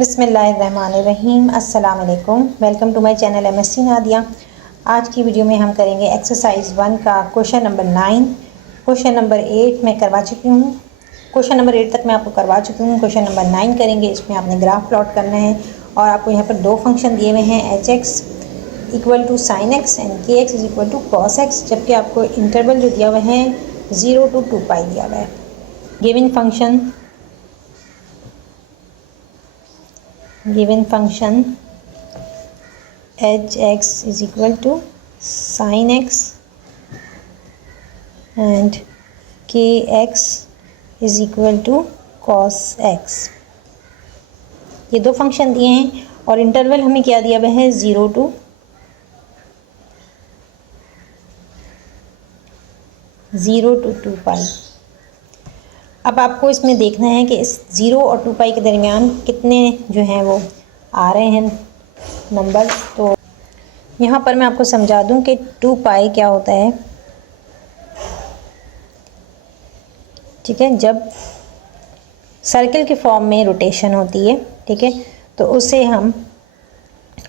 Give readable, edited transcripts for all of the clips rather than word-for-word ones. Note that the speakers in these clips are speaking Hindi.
बिस्मिल्लाहिर्रहमानिर्रहीम। अस्सलाम वालेकुम। Welcome to my channel MSc Nadia. आज की वीडियो में हम करेंगे एक्सरसाइज 1 का क्वेश्चन नंबर 9। क्वेश्चन नंबर 8 मैं करवा चुकी हूँ। क्वेश्चन नंबर 8 तक मैं आपको करवा चुकी हूँ। क्वेश्चन नंबर 9 करेंगे। इसमें आपने ग्राफ प्लॉट करना है और आपको यहाँ पर दो फंक्शन दिए हुए हैं, H X equal to sine X and K X is equal to cos X, जबकि आपको इंटरवल जो दिया हुआ है 0 to 2π दिया हुआ है। Given function H X is equal to sine X and K X is equal to cos X. ये दो फंक्शन दिए हैं और इंटरवल हमें क्या दिया हुआ है 0 to 2π। अब आपको इसमें देखना है कि इस 0 और 2π के दरमियान कितने जो हैं वो आ रहे हैं नंबर। तो यहाँ पर मैं आपको समझा दूँ कि 2π क्या होता है। ठीक है, जब सर्कल के फॉर्म में रोटेशन होती है, ठीक है, तो उसे हम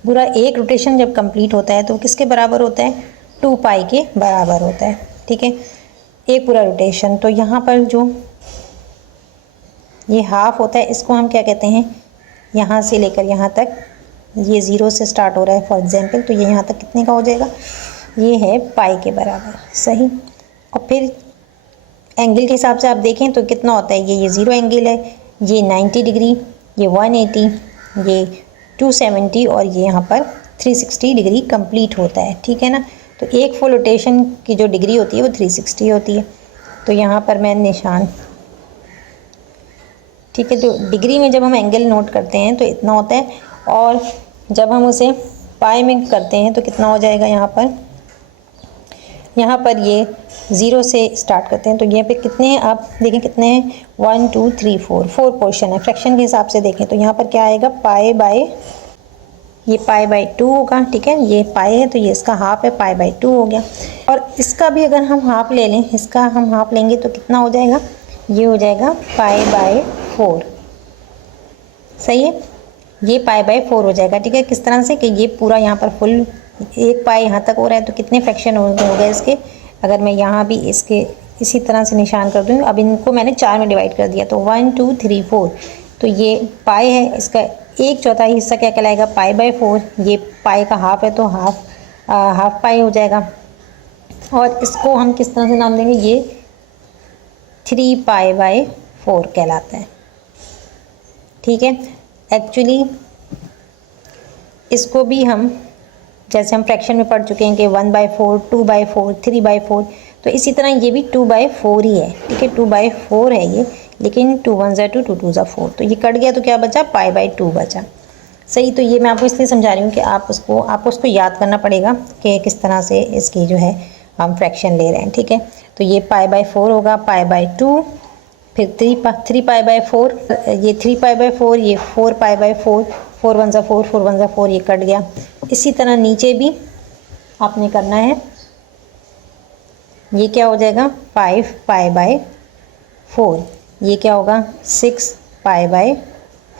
पूरा एक रोटेशन जब कंप्लीट होता है तो किसके बराबर होता है, 2π के बराबर होता है। ठीक है, एक पूरा रोटेशन। तो यहाँ पर जो ये हाफ होता है इसको हम क्या कहते हैं, यहाँ से लेकर यहाँ तक, ये 0 से स्टार्ट हो रहा है फॉर एग्जांपल, तो ये यहाँ तक कितने का हो जाएगा, ये है पाई के बराबर। सही। और फिर एंगल के हिसाब से आप देखें तो कितना होता है, ये 0 एंगल है, ये 90 डिग्री, ये 180, ये 270 और ये यहाँ पर 360 डिग्री कंप्लीट होता है। ठीक है ना, तो एक फुल रोटेशन की जो डिग्री होती है वो 360 होती है। तो यहाँ पर मैं निशान, ठीक है, तो डिग्री में जब हम एंगल नोट करते हैं तो इतना होता है, और जब हम उसे पाई में करते हैं तो कितना हो जाएगा। यहाँ पर ये 0 से स्टार्ट करते हैं तो यहाँ पे कितने हैं आप देखें, कितने हैं, 1 2 3 4 पोर्शन है। फ्रैक्शन के हिसाब से देखें तो यहाँ पर क्या आएगा, ये पाई बाई 2 होगा। ठीक है, ये पाई है तो ये इसका हाफ है, पाई बाई 2 हो गया। और इसका भी अगर हम हाफ ले लें, इसका हम हाफ लेंगे तो कितना हो जाएगा, ये हो जाएगा पाई बाई 4। सही है, ये पाई बाई 4 हो जाएगा। ठीक है, किस तरह से कि ये पूरा यहाँ पर फुल एक पाई यहाँ तक हो रहा है तो कितने फ्रैक्शन हो गए इसके। अगर मैं यहाँ भी इसके इसी तरह से निशान कर दूँ, अब इनको मैंने 4 में डिवाइड कर दिया तो 1 2 3 4, तो ये पाई है, इसका 1/4 हिस्सा क्या कहलाएगा, पाई बाई 4। ये पाई का हाफ है तो हाफ पाई हो जाएगा। और इसको हम किस तरह से नाम देंगे, ये 3π बाई 4 कहलाता है। ठीक है, एक्चुअली इसको भी हम, जैसे हम फ्रैक्शन में पढ़ चुके हैं कि 1/4, 2/4, 3/4, तो इसी तरह ये भी 2/4 ही है। ठीक है, 2/4 है ये, लेकिन 2 1 2 2 2 4, तो ये कट गया तो क्या बचा, पाई बाई 2 बचा। सही, तो ये मैं आपको इसलिए समझा रही हूँ कि आपको उसको याद करना पड़ेगा कि किस तरह से इसकी जो है हम फ्रैक्शन ले रहे हैं। ठीक है, तो ये पाई बाई 4 होगा, पाई बाई 2, फिर 3π बाई 4, ये 3π बाई 4, ये 4π बाई 4, 4 1 4, 4 1 4, ये कट गया। इसी तरह नीचे भी आपने करना है, ये क्या हो जाएगा, 5π बाई 4, ये क्या होगा, 6π बाई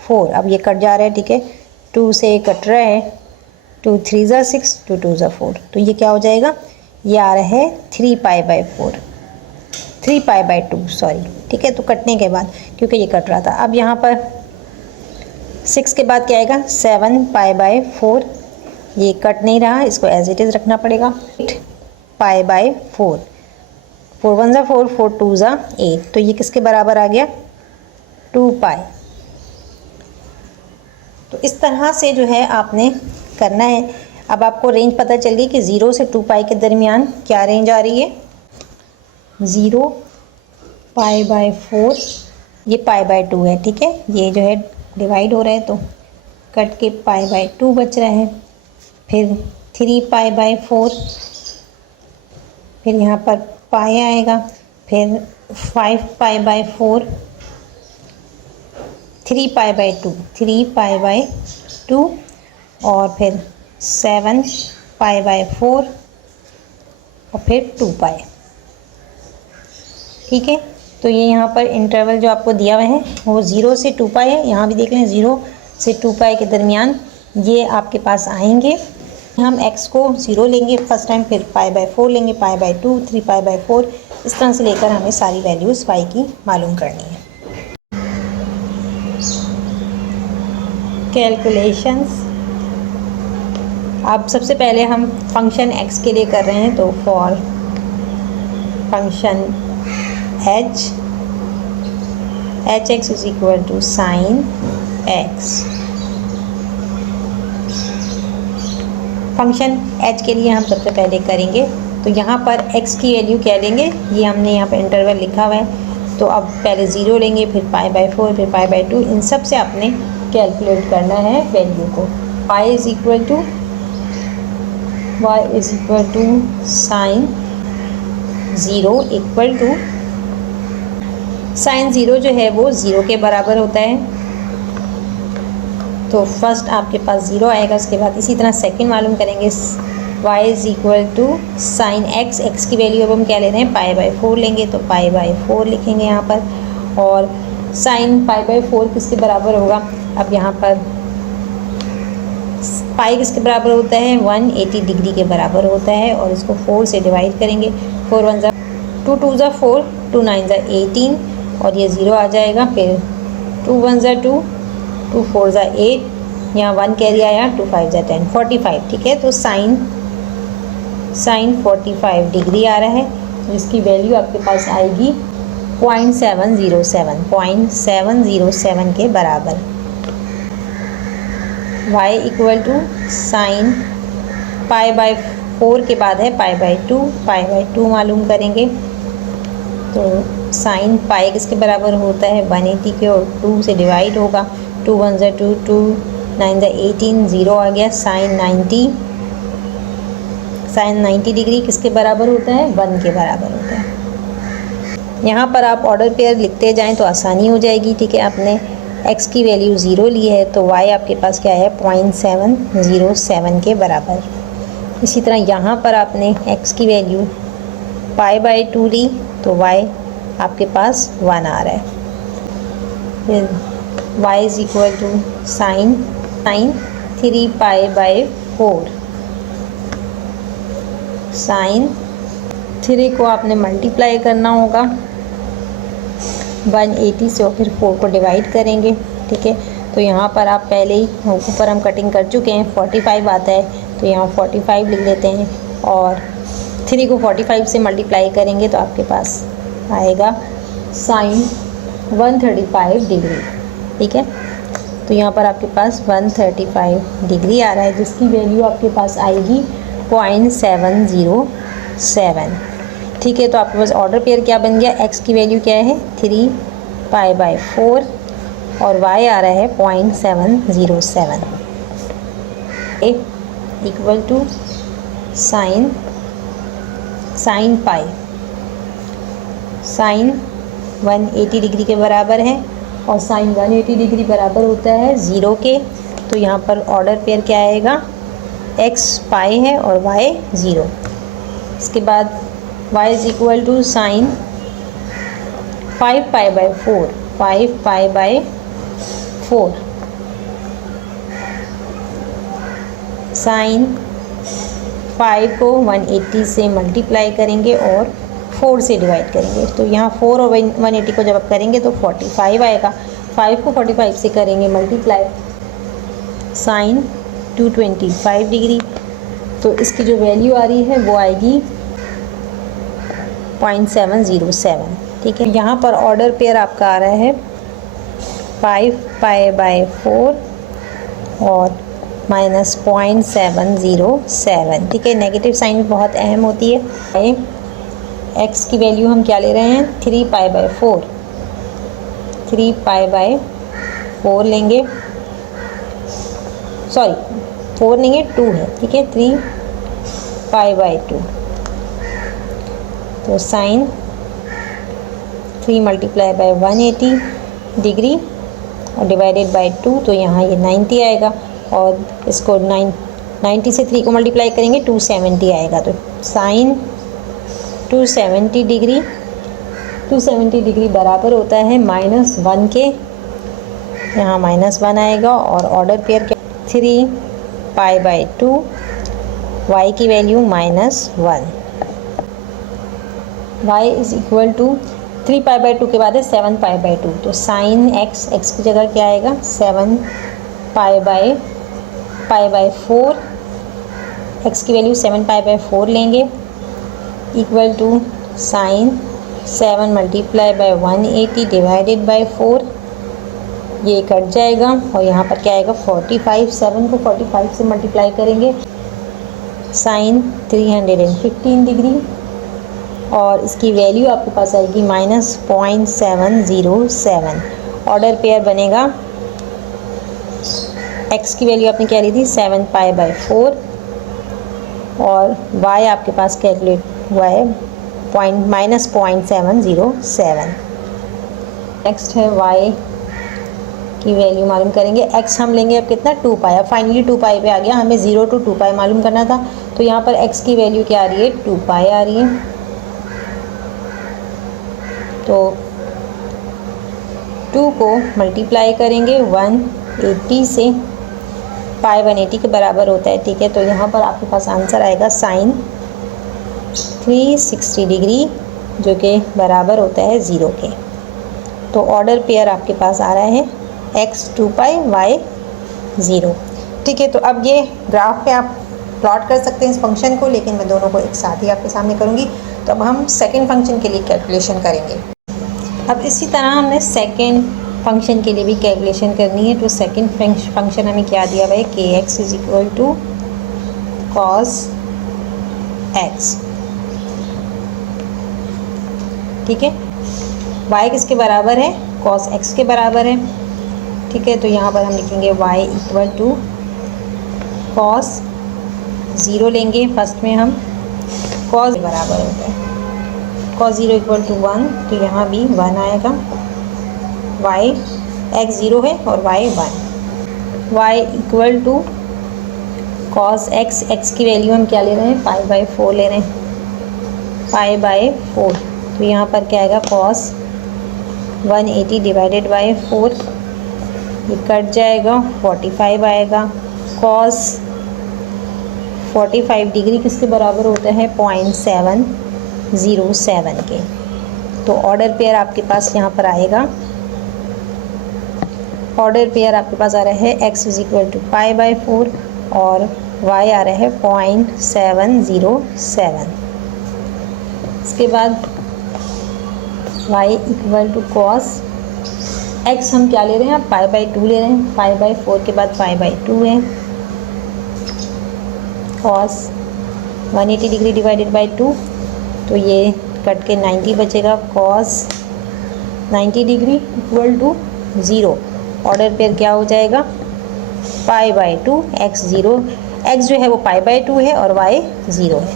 4। अब ये कट जा रहा है, ठीक है, 2 से कट रहा है, 2 3 6, 2 2 4, तो ये क्या हो जाएगा, ये आ रहा है 3π बाई 4, 3π बाई 2 सॉरी। ठीक है, तो कटने के बाद क्योंकि ये कट रहा था। अब यहाँ पर 6 के बाद क्या आएगा, 7π बाई 4, ये कट नहीं रहा, इसको एज इट इज़ रखना पड़ेगा। 8π बाई 4, 4 1 4, 4 2 8, तो ये किसके बराबर आ गया, 2π। तो इस तरह से जो है आपने करना है। अब आपको रेंज पता चल गई कि 0 से 2π के दरमियान क्या रेंज आ रही है, 0π बाई 4, ये पाई बाई 2 है। ठीक है, ये जो है डिवाइड हो रहा है तो कट के पाई बाई 2 बच रहा है, फिर 3π बाई 4, फिर यहाँ पर पाई आएगा, फिर 5π बाई 4, 3π बाई 2, 3π बाई 2, और फिर 7π बाई 4 और फिर 2π। ठीक है, तो ये यहाँ पर इंटरवल जो आपको दिया हुआ है वो 0 से 2π है। यहाँ भी देख लें 0 से 2 पाई के दरमियान ये आपके पास आएंगे। हम x को 0 लेंगे फर्स्ट टाइम, फिर π/4 लेंगे, π/2, 3 π/4, इस तरह से लेकर हमें सारी वैल्यूज़ y की मालूम करनी है। कैलकुलेशंस। अब सबसे पहले हम फंक्शन x के लिए कर रहे हैं, तो for function hx is equal to sine x। Function h के लिए हम सबसे पहले करेंगे, तो यहाँ पर x की वैल्यू क्या लेंगे, ये हमने यहाँ पर इंटरवल लिखा हुआ है, तो अब पहले 0 लेंगे, फिर π/4, फिर π/2, इन सब से आपने कैलकुलेट करना है वैल्यू को। y is equal to sine 0 equal to sine 0 जो है वो 0 के बराबर होता है, तो फर्स्ट आपके पास 0 आएगा, उसके बाद इसी तरह सेकंड मालूम करेंगे। y is equal to sine x की वैल्यू अब हम क्या ले रहे हैं, π/4 लेंगे, तो π/4 लिखेंगे यहाँ पर, और साइन π/4 किसके बराबर होगा, अब यहाँ पर पाई किसके बराबर होता है, 180 डिग्री के बराबर होता है, और इसको 4 से डिवाइड करेंगे। 4 1 2 2 4, 2 9 18, और ये 0 आ जाएगा, फिर 2 1 2, 2 4 8, यहाँ 1 कैरी आया, 2 5 10, 45, ठीक है। तो साइन 45 डिग्री आ रहा है, तो इसकी वैल्यू आपके पास आएगी 0.707 के बराबर। y इक्वल टू साइन π/4 के बाद है π/2 मालूम करेंगे, तो साइन पाई किसके बराबर होता है, 180 के, और 2 से डिवाइड होगा, 2 1 2, 2 9 18, 0 आ गया। साइन 90 डिग्री किसके बराबर होता है, 1 के बराबर होता है। यहाँ पर आप ऑर्डर पेयर लिखते जाएं तो आसानी हो जाएगी, ठीक है। आपने x की वैल्यू 0 ली है, तो y आपके पास क्या है, 0.707 के बराबर। इसी तरह यहाँ पर आपने x की वैल्यू π/2 ली, तो y आपके पास 1 आ रहा है। फिर y is equal to sine 3 π/4। Sine 3 को आपने मल्टीप्लाई करना होगा 180 से, और फिर 4 को डिवाइड करेंगे, ठीक है। तो यहाँ पर आप पहले ही ऊपर हम कटिंग कर चुके हैं, 45 आता है, तो यहाँ 45 लिख लेते हैं, और 3 को 45 से मल्टीप्लाई करेंगे तो आपके पास आएगा साइन 135 डिग्री, ठीक है। तो यहाँ पर आपके पास 135 डिग्री आ रहा है, जिसकी वैल्यू आपके पास आएगी 0.707, ठीक है। तो आपके पास ऑर्डर पेयर क्या बन गया, x की वैल्यू क्या है, 3 π/4, और y आ रहा है 0.707 equal to sine pi, sine 180 degree के बराबर है, और साइन 180 डिग्री बराबर होता है 0 के, तो यहाँ पर ऑर्डर पेयर क्या आएगा, x पाई है और y 0। इसके बाद y is equal to sine 5 π/4, sine 5 को 180 से मल्टीप्लाई करेंगे और 4 से डिवाइड करेंगे, तो यहाँ 4 और 180 को जब आप करेंगे तो 45 आएगा। 5 को 45 से करेंगे मल्टीप्लाई, साइन 225 डिग्री, तो इसकी जो वैल्यू आ रही है वो आएगी 0.707, ठीक है। यहाँ पर ऑर्डर पेयर आपका आ रहा है 5 π/4 और -0.707, ठीक है। नेगेटिव साइन बहुत अहम होती है। x की वैल्यू हम क्या ले रहे हैं, 3 π/4 लेंगे, सॉरी 4 लेंगे, 2 है, ठीक है, 3 π/2, तो साइन 3 मल्टीप्लाई बाय 180 डिग्री और डिवाइडेड बाय 2, तो यहाँ ये 90 आएगा, और इसको 90 से 3 को मल्टीप्लाई करेंगे 270 आएगा, तो साइन 270 डिग्री बराबर होता है -1 के, यहाँ -1 आएगा और ऑर्डर पेयर क्या 3π/2 y की value -1 y is equal to 3π/2 के बाद है 7π/2 तो साइन x की जगह क्या आएगा 7π/4 x की वैल्यू 7π/4 लेंगे equal to sine 7 × 180 divided by 4 ये कट जाएगा और यहाँ पर क्या आएगा 45 7 को 45 से मल्टीप्लाई करेंगे साइन 315 डिग्री और इसकी वैल्यू आपके पास आएगी -0.707 ऑर्डर पेयर बनेगा x की वैल्यू आपने क्या ली थी 7π/4 और y आपके पास कैलकुलेट हुआ है -0.707। नेक्स्ट है y की वैल्यू मालूम करेंगे x हम लेंगे अब कितना 2π अब फाइनली 2π पे आ गया हमें 0 to 2π मालूम करना था तो यहाँ पर x की वैल्यू क्या आ रही है 2π आ रही है तो 2 को मल्टीप्लाई करेंगे 180 से पाई 180 के बराबर होता है ठीक है तो यहाँ पर आपके पास आंसर आएगा साइन 360 डिग्री जो कि बराबर होता है 0 के। तो ऑर्डर पेयर आपके पास आ रहा है x 2π y 0 ठीक है। तो अब ये ग्राफ पे आप प्लॉट कर सकते हैं इस फंक्शन को लेकिन मैं दोनों को एक साथ ही आपके सामने करूँगी। तो अब हम सेकेंड फंक्शन के लिए कैलकुलेशन करेंगे। अब इसी तरह हमने सेकेंड फंक्शन के लिए भी कैलकुलेशन करनी है। तो सेकेंड फंक्शन हमें क्या दिया हुआ है kx is equal to cos x ठीक है। y किसके बराबर है cos x के बराबर है ठीक है। तो यहाँ पर हम लिखेंगे y इक्वल टू cos 0 लेंगे फर्स्ट में हम cos बराबर होता है cos 0 इक्वल टू 1 तो यहाँ भी 1 आएगा y x 0 है और y 1 y equal to cos x x की वैल्यू हम क्या ले रहे हैं π/4 ले रहे हैं π/4 तो यहाँ पर क्या आएगा cos 180 डिवाइडेड बाय 4 ये कट जाएगा 45 आएगा cos 45 डिग्री किसके बराबर होता है 0.707 के। तो ऑर्डर पेयर आपके पास यहाँ पर आएगा ऑर्डर पेयर आपके पास आ रहा है x इज इक्वल टू π/4 और y आ रहा है 0.707। इसके बाद y equal to cos x हम क्या ले रहे हैं π/2 ले रहे हैं π/4 के बाद π/2 है cos 180 डिग्री डिवाइडेड बाय 2 तो ये कट के 90 बचेगा cos 90 degree equal to 0 order pair क्या हो जाएगा π/2 x 0 x जो है वो π/2 है और y 0 है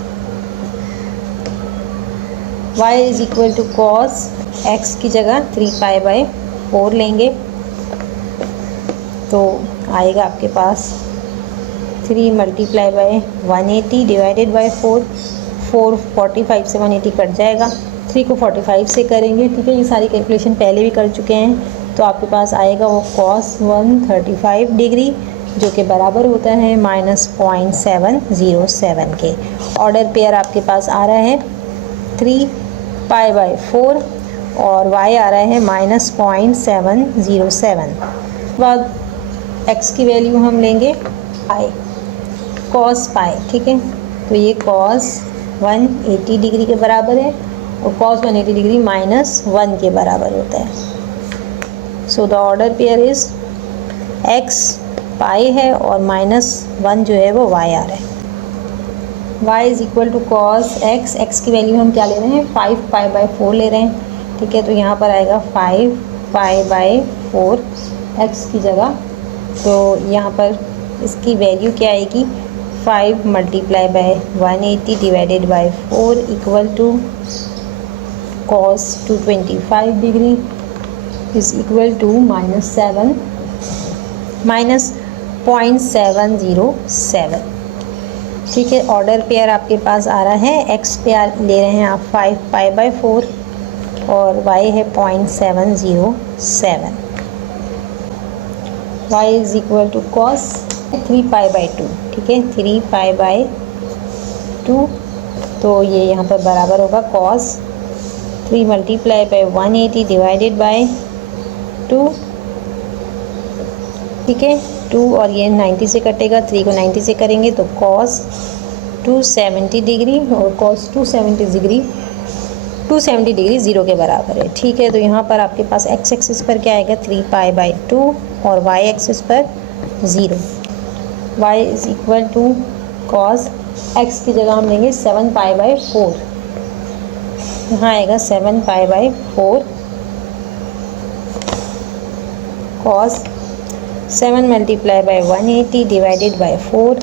y is equal to cos x की जगह 3π/4 लेंगे तो आएगा आपके पास 3 मल्टीप्लाई बाय 180 डिवाइडेड बाय 4 45 से 180 कट जाएगा 3 को 45 से करेंगे ठीक है। ये सारी कैलकुलेशन पहले भी कर चुके हैं तो आपके पास आएगा वो cos 135 डिग्री जो कि बराबर होता है -0.707 के। ऑर्डर पेयर आपके पास आ रहा है 3π/4 और y आ रहा है -0.707। बाद x की वैल्यू हम लेंगे पाई cos पाई ठीक है। तो ये cos 180 डिग्री के बराबर है और cos 180 डिग्री -1 के बराबर होता है। सो the order pair is x पाई है और -1 जो है वो y आ रहा है। y is equal to cos x x की वैल्यू हम क्या ले रहे हैं 5π/4 ले रहे हैं ठीक है। तो यहाँ पर आएगा 5π/4 x की जगह तो यहाँ पर इसकी वैल्यू क्या आएगी 5 multiply by 180 divided by 4 equal to cos 225 degree is equal to -0.707 ठीक है। ऑर्डर पेयर आपके पास आ रहा है x पेयर ले रहे हैं आप 5π/4 और y है 0.707। y is equal to cos 3π/2, ठीक है, 3π/2। तो ये यहाँ पर बराबर होगा cos 3 multiply by 180 divided by 2, ठीक है, 2 और ये 90 से कटेगा, 3 को 90 से करेंगे तो कॉस 270 डिग्री, और कॉस 270 डिग्री 0 के बराबर है, ठीक है। तो यहाँ पर आपके पास x एक्सिस पर क्या आएगा 3π/2 और y एक्सिस पर 0। y is equal to cos x की जगह हम लेंगे 7π/4, यहाँ आएगा 7π/4 cos 7 multiply by 180 divided by 4,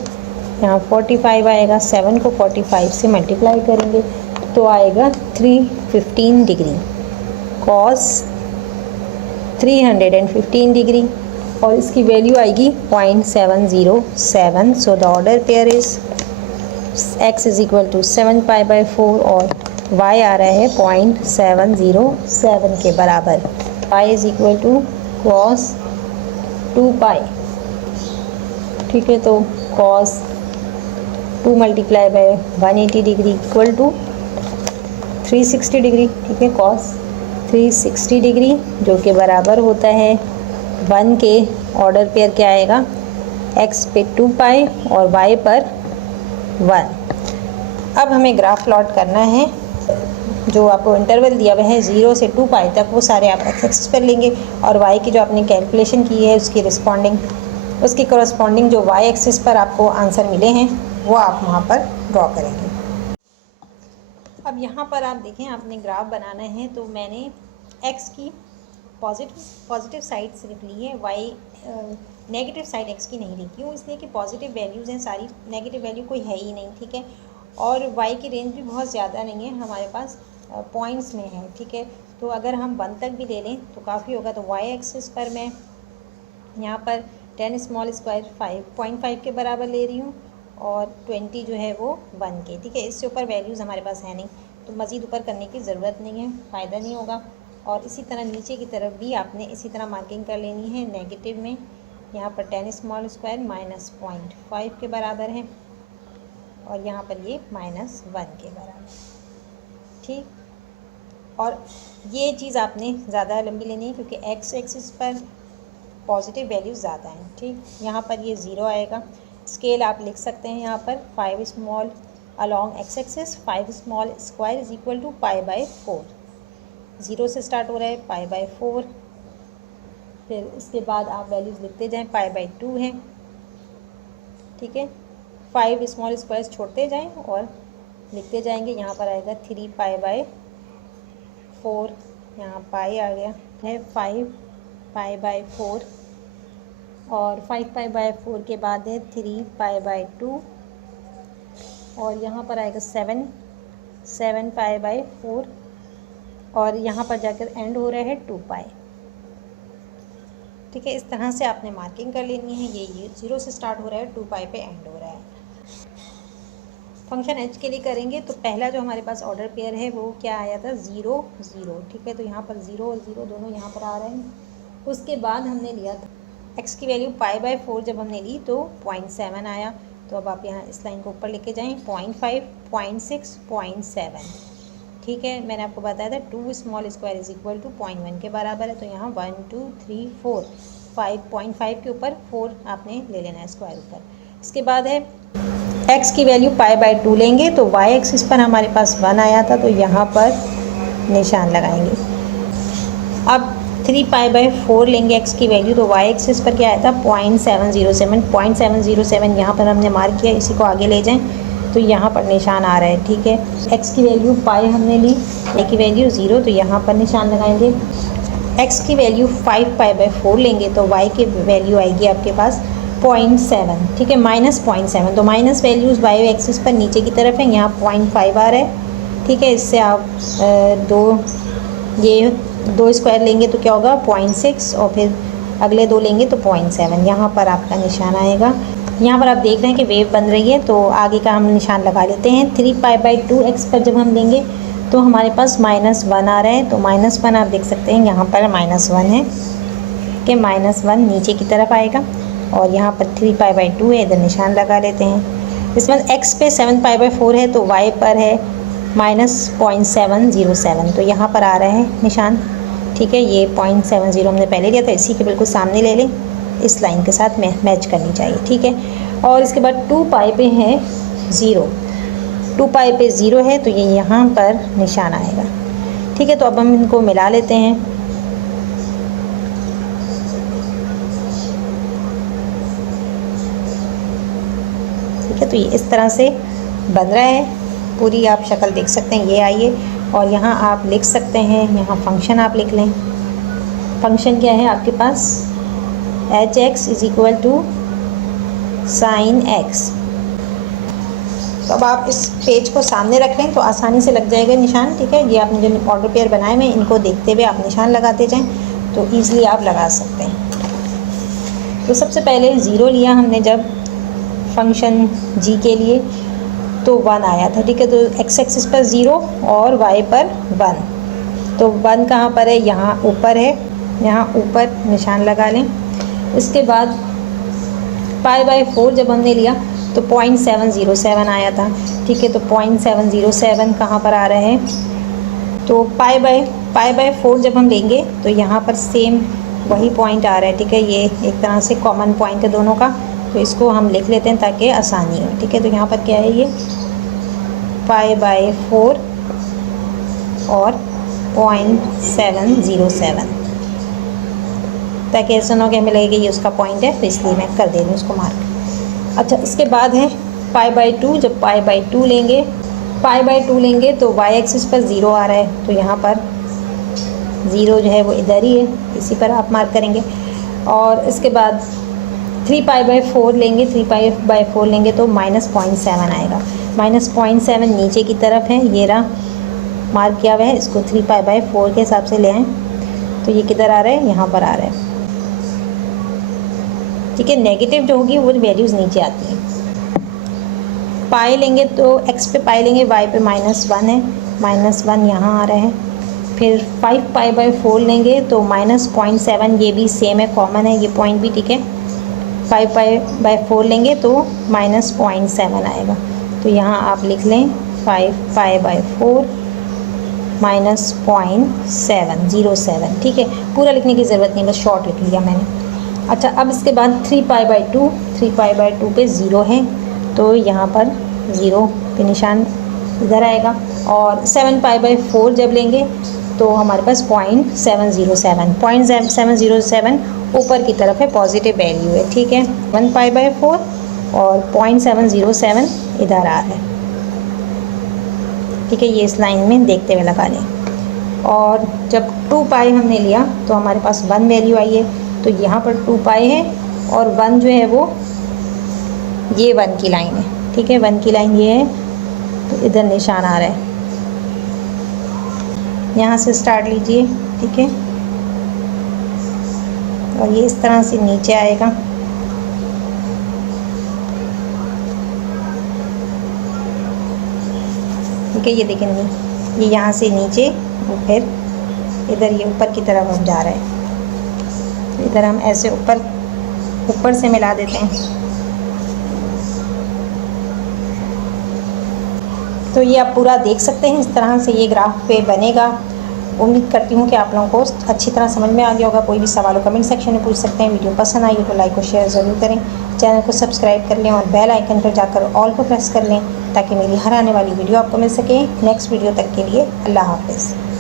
यहाँ 45 आएगा, 7 को 45 से मल्टीप्लाई करेंगे तो आएगा 315 डिग्री कॉस 315 डिग्री, और इसकी वैल्यू आएगी 0.707। So the order pair is x is equal to 7π/4 और y आ रहा है 0.707 के बराबर। y is equal to cos 2π, ठीक है, तो cos 2 multiply by 180 degree equal to 360 degree, ठीक है, कॉस 360 डिग्री जो कि बराबर होता है 1 के। ऑर्डर पेयर क्या आएगा, x पे 2π और y पर 1। अब हमें ग्राफ प्लॉट करना है, जो आपको इंटरवल दिया हुआ है 0 से 2π तक, वो सारे आप x एक्सिस पर लेंगे और y की जो आपने कैलकुलेशन की है उसकी करस्पॉन्डिंग जो y एक्सिस पर आपको आंसर मिले हैं वो आप वहाँ पर ड्रॉ करेंगे। अब यहाँ पर आप देखें, आपने ग्राफ बनाना है तो मैंने x की पॉजिटिव साइड सिर्फ ली है, y नेगेटिव साइड x की नहीं ली। क्यों? इसलिए कि पॉजिटिव वैल्यूज़ हैं सारी, नेगेटिव वैल्यू कोई है ही नहीं, ठीक है, और y की रेंज भी बहुत ज़्यादा नहीं है, हमारे पास पॉइंट्स में है, ठीक है। तो अगर हम 1 तक भी ले लें तो काफ़ी होगा। तो y एक्सिस पर मैं यहाँ पर 10 स्मॉल स्क्वायर 5.5 के बराबर ले रही हूँ और 20 जो है वो 1 के, ठीक है। इससे ऊपर वैल्यूज़ हमारे पास है नहीं, तो मज़ीद ऊपर करने की ज़रूरत नहीं है, फ़ायदा नहीं होगा। और इसी तरह नीचे की तरफ भी आपने इसी तरह मार्किंग कर लेनी है नेगेटिव में। यहाँ पर 10 स्मॉल स्क्वायर -0.5 के बराबर है और यहाँ पर ये -1 के बराबर, ठीक। और ये चीज़ आपने ज़्यादा लंबी लेनी है क्योंकि x एक्सिस पर पॉजिटिव वैल्यूज़ ज़्यादा हैं, ठीक। यहाँ पर ये 0 आएगा। स्केल आप लिख सकते हैं यहाँ पर 5 small along x axis 5 small square is equal to π/4। 0 से स्टार्ट हो रहा है π/4, फिर इसके बाद आप वैल्यूज़ लिखते जाएं, π/2 है, ठीक है। 5 स्मॉल स्क्वायर्स छोड़ते जाएं और लिखते जाएंगे। यहाँ पर आएगा 3π/4, यहाँ पाई आ गया है 5π/4 और 5π/4 के बाद है 3π/2 और यहाँ पर आएगा 7π/4 और यहाँ पर जाकर एंड हो रहा है 2π, ठीक है। इस तरह से आपने मार्किंग कर लेनी है। ये 0 से स्टार्ट हो रहा है, 2π पे एंड हो रहा है। फंक्शन h के लिए करेंगे तो पहला जो हमारे पास ऑर्डर पेयर है वो क्या आया था 0 0, ठीक है। तो यहाँ पर 0 और 0 दोनों यहाँ पर आ रहे हैं। उसके बाद हमने लिया था x की वैल्यू π/4, जब हमने ली तो 0.7 आया। तो अब आप यहाँ इस लाइन को ऊपर लेके जाएं, 0.5 0.6 0.7, ठीक है। मैंने आपको बताया था 2 small square is equal to 0.1 के बराबर है। तो यहाँ 1 2 3 4 5.5 के ऊपर 4 आपने ले लेना है स्क्वायर ऊपर। इसके बाद है x की वैल्यू π/2 लेंगे तो y एक्सिस पर हमारे पास 1 आया था, तो यहाँ पर निशान लगाएंगे। अब 3π/4 लेंगे x की वैल्यू, तो y एक्सिस पर क्या आया था 0.707 यहाँ पर हमने मार्क किया। इसी को आगे ले जाएं तो यहाँ पर निशान आ रहा है, ठीक है। x की वैल्यू पाई हमने ली, y की वैल्यू 0, तो यहाँ पर निशान लगाएंगे। x की वैल्यू 5π/4 लेंगे तो y की वैल्यू आएगी आपके पास 0.7, ठीक है, -0.7। तो माइनस वैल्यूज़ y एक्सिस पर नीचे की तरफ है, यहाँ 0.5 आ रहा है, ठीक है। इससे आप दो स्क्वायर लेंगे तो क्या होगा 0.6 और फिर अगले 2 लेंगे तो 0.7, यहाँ पर आपका निशान आएगा। यहाँ पर आप देख रहे हैं कि वेव बन रही है, तो आगे का हम निशान लगा लेते हैं। 3π/2 x पर जब हम लेंगे तो हमारे पास -1 आ रहा है, तो -1 आप देख सकते हैं यहाँ पर -1 है, कि -1 नीचे की तरफ आएगा और यहाँ पर 3π/2 है, इधर निशान लगा लेते हैं। इसमें x पे 7π/4 है तो y पर है -0.707, तो यहाँ पर आ रहा है निशान। ठीक है, ये 0.70 हमने पहले लिया था, इसी के बिल्कुल सामने ले लें, इस लाइन के साथ मैच करनी चाहिए। ठीक है, और इसके बाद 2π पे है 0, 2π पे 0 है तो ये यहाँ पर निशान आएगा। ठीक है, तो अब हम इनको मिला लेते हैं। ठीक है, तो ये इस तरह से बन रहा है, पूरी आप शक्ल देख सकते हैं, ये आइए। और यहाँ आप लिख सकते हैं, यहाँ फंक्शन आप लिख लें। फंक्शन क्या है आपके पास, hx = sin x। तो अब आप इस पेज को सामने रख लें तो आसानी से लग जाएगा निशान। ठीक है, ये आपने जो ऑर्डर पेयर बनाए हुए इनको देखते हुए आप निशान लगाते जाएं तो ईज़िली आप लगा सकते हैं। तो सबसे पहले 0 लिया हमने जब फंक्शन g के लिए तो 1 आया था। ठीक है, तो x एक्सिस पर 0 और y पर 1, तो 1 कहाँ पर है, यहाँ ऊपर है, यहाँ ऊपर निशान लगा लें। इसके बाद π/4 जब हमने लिया तो 0.707 आया था। ठीक है, तो 0.707 कहाँ पर आ रहा है, तो π/4 जब हम लेंगे तो यहाँ पर सेम वही पॉइंट आ रहा है। ठीक है, ये एक तरह से कॉमन पॉइंट है दोनों का, तो इसको हम लिख लेते हैं ताकि आसानी हो। ठीक है, तो यहाँ पर क्या है, ये π/4 और 0.707, ताकि ऐसा ना हो कि हमें लगे कि ये उसका पॉइंट है, तो इसलिए मैं कर दे रही हूँ उसको मार्क। अच्छा, इसके बाद है π/2, जब π/2 लेंगे तो y एक्सिस पर 0 आ रहा है, तो यहाँ पर 0 जो है वो इधर ही है, इसी पर आप मार्क करेंगे। और इसके बाद 3π/4 लेंगे, 3π/4 लेंगे तो -0.7 आएगा। -0.7 नीचे की तरफ है, ये रहा मार्क किया हुआ है, इसको 3π/4 के हिसाब से ले आएँ तो ये किधर आ रहा है, यहाँ पर आ रहा है। ठीक है, नेगेटिव जो होगी वो वैल्यूज़ नीचे आती हैं। पाई लेंगे तो x पे पाई लेंगे, y पे -1 है, -1 यहाँ आ रहा है। फिर 5π/4 लेंगे तो -0.7, ये भी सेम है, कॉमन है ये पॉइंट भी। ठीक है, 5π/4 लेंगे तो -0.7 आएगा, तो यहाँ आप लिख लें 5π/4 -0.707। ठीक है, पूरा लिखने की ज़रूरत नहीं, बस शॉर्ट लिख लिया मैंने। अच्छा, अब इसके बाद 3π/2 पे 0 है तो यहाँ पर 0 पे निशान इधर आएगा। और 7π/4 जब लेंगे तो हमारे पास 0.707 ऊपर की तरफ है, पॉजिटिव वैल्यू है। ठीक है, 1π/4 और 0.707 इधर आ रहा है। ठीक है, ये इस लाइन में देखते हुए लगा लें। और जब 2π हमने लिया तो हमारे पास 1 वैल्यू आई है, तो यहाँ पर 2π है और 1 जो है वो ये 1 की लाइन है। ठीक है, 1 की लाइन ये है, तो इधर निशान आ रहा है, यहाँ से स्टार्ट लीजिए। ठीक है, और ये इस तरह से नीचे आएगा। ठीक है, ये देखें, ये यहाँ से नीचे और फिर इधर ये ऊपर की तरफ हम जा रहे हैं, इधर हम ऐसे ऊपर से मिला देते हैं। तो ये आप पूरा देख सकते हैं, इस तरह से ये ग्राफ पे बनेगा। उम्मीद करती हूँ कि आप लोगों को अच्छी तरह समझ में आ गया होगा। कोई भी सवाल हो कमेंट सेक्शन में पूछ सकते हैं। वीडियो पसंद आई तो लाइक और शेयर ज़रूर करें, चैनल को सब्सक्राइब कर लें और बेल आइकन पर जाकर ऑल को प्रेस कर लें ताकि मेरी हर आने वाली वीडियो आपको मिल सके। नेक्स्ट वीडियो तक के लिए अल्लाह हाफ़िज़।